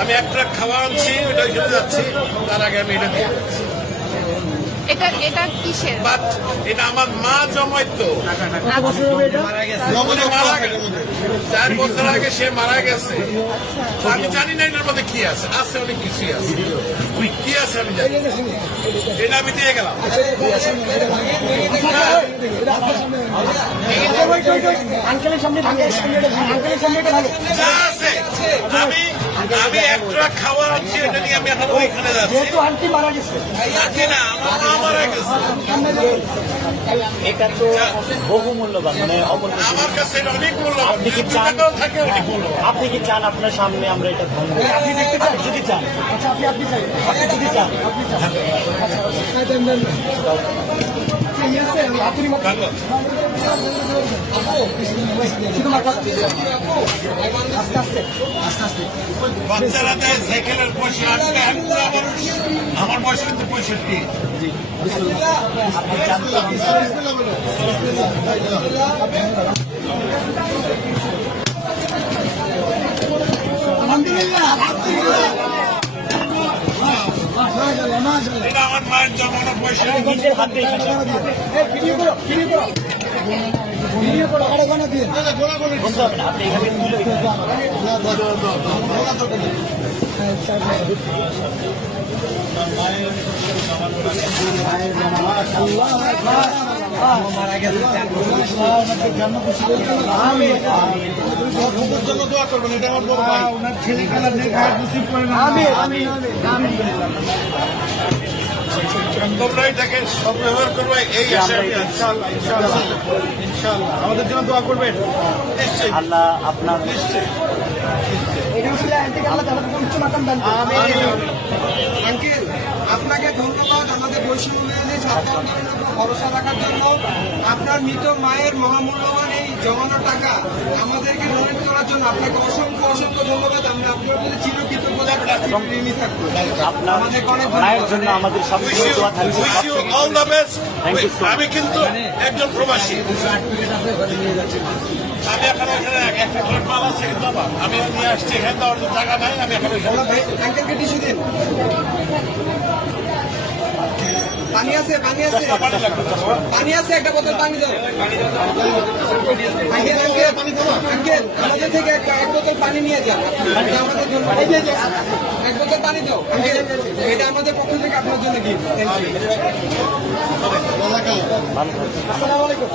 আমি এক ট্রাক খাওয়া আনছি, ওটা খেতে যাচ্ছি, তার আগে আমি এটা দিয়ে এটা কিসের? বাট এটা আমার মা জমাইতো, মারা গেছে 4 বছর আগে, সে মারা গেছে। আমি জানি না এটার মধ্যে কি আছে, আছে অনেক কিছুই আছে, কি আছে আমি জানি, এটা আমি দিয়ে গেলাম। যা আছে আমি এক ট্রাক খাওয়া আনছি, এটা নিয়ে আমি এখন ওইখানে যাচ্ছি। আন্টি মারা গেছে, না আমার মা মারা গেছে, এটা তো বহু মূল্যবান, মানে আমার কাছে এটা অনেক মূল্যবান। আপনি কি চান, থাকে অনেক মূল্যবান। আপনি কি চান আপনার সামনে আমরা এটা ভাঙবো? আপনি দেখতে চান? যদি চান, আচ্ছা আপনি চাই, আপনি যদি চান, আপনি চান, বাচ্চারা দেয় সাইকেলের পয়সা, আমার বয়স কিন্তু 65। এটা আমার মায়ের জমানো পয়সা। মারা গেছে, জন্য দোয়া করবেন, এটা আমার বড় ভাই। ওনার ছেলেখেলা দেখে রিসিভ করে না। তোমরা এটাকে সব ব্যবহার করবে, এই আশা আমি আছি। ইনশাআল্লাহ আমাদের জন্য দোয়া করবেন। নিশ্চয়ই আল্লাহ আপনার নিশ্চয়ই। আঙ্কেল, আপনাকে ধন্যবাদ আমাদের বৈষম্য উন্নয়নে ছাত্র আন্দোলনের উপর ভরসা রাখার জন্য। আপনার মৃত মায়ের মহামূল্যবান এই জমানো টাকা আমাদেরকে ডোনেট করার জন্য আপনাকে অসংখ্য অসংখ্য ধন্যবাদ। আমরা আপনার প্রতি চিরকৃতজ্ঞতা ঋণী থাকবো। আপনার মায়ের জন্য আমাদের সবসময় দোয়া থাকবে। Wish you all the best. Thank you so much. আমি কিন্তু একজন প্রবাসী, আমি এখন ওখানে একটা ট্রাক মাল আছে কিন্তু আমার, আমি নিয়ে আসছি, এখানে দেওয়ার জন্য টাকা নাই, আমি এখন ওইখানে আঙ্কেলকে টিস্যু দিন। পানি আছে, পানি আছে, পানি লাগবে। পানি আছে, একটা বোতল পানি দাও। আঙ্কেল আঙ্কেল আঙ্কেল আমাদের থেকে এক বোতল পানি নিয়ে যান। এটা আমাদের জন্য, এক বোতল পানি দাও আঙ্কেল, এটা আমাদের পক্ষ থেকে আপনার জন্য গিফট। Thank you. আসসালামু আলাইকুম।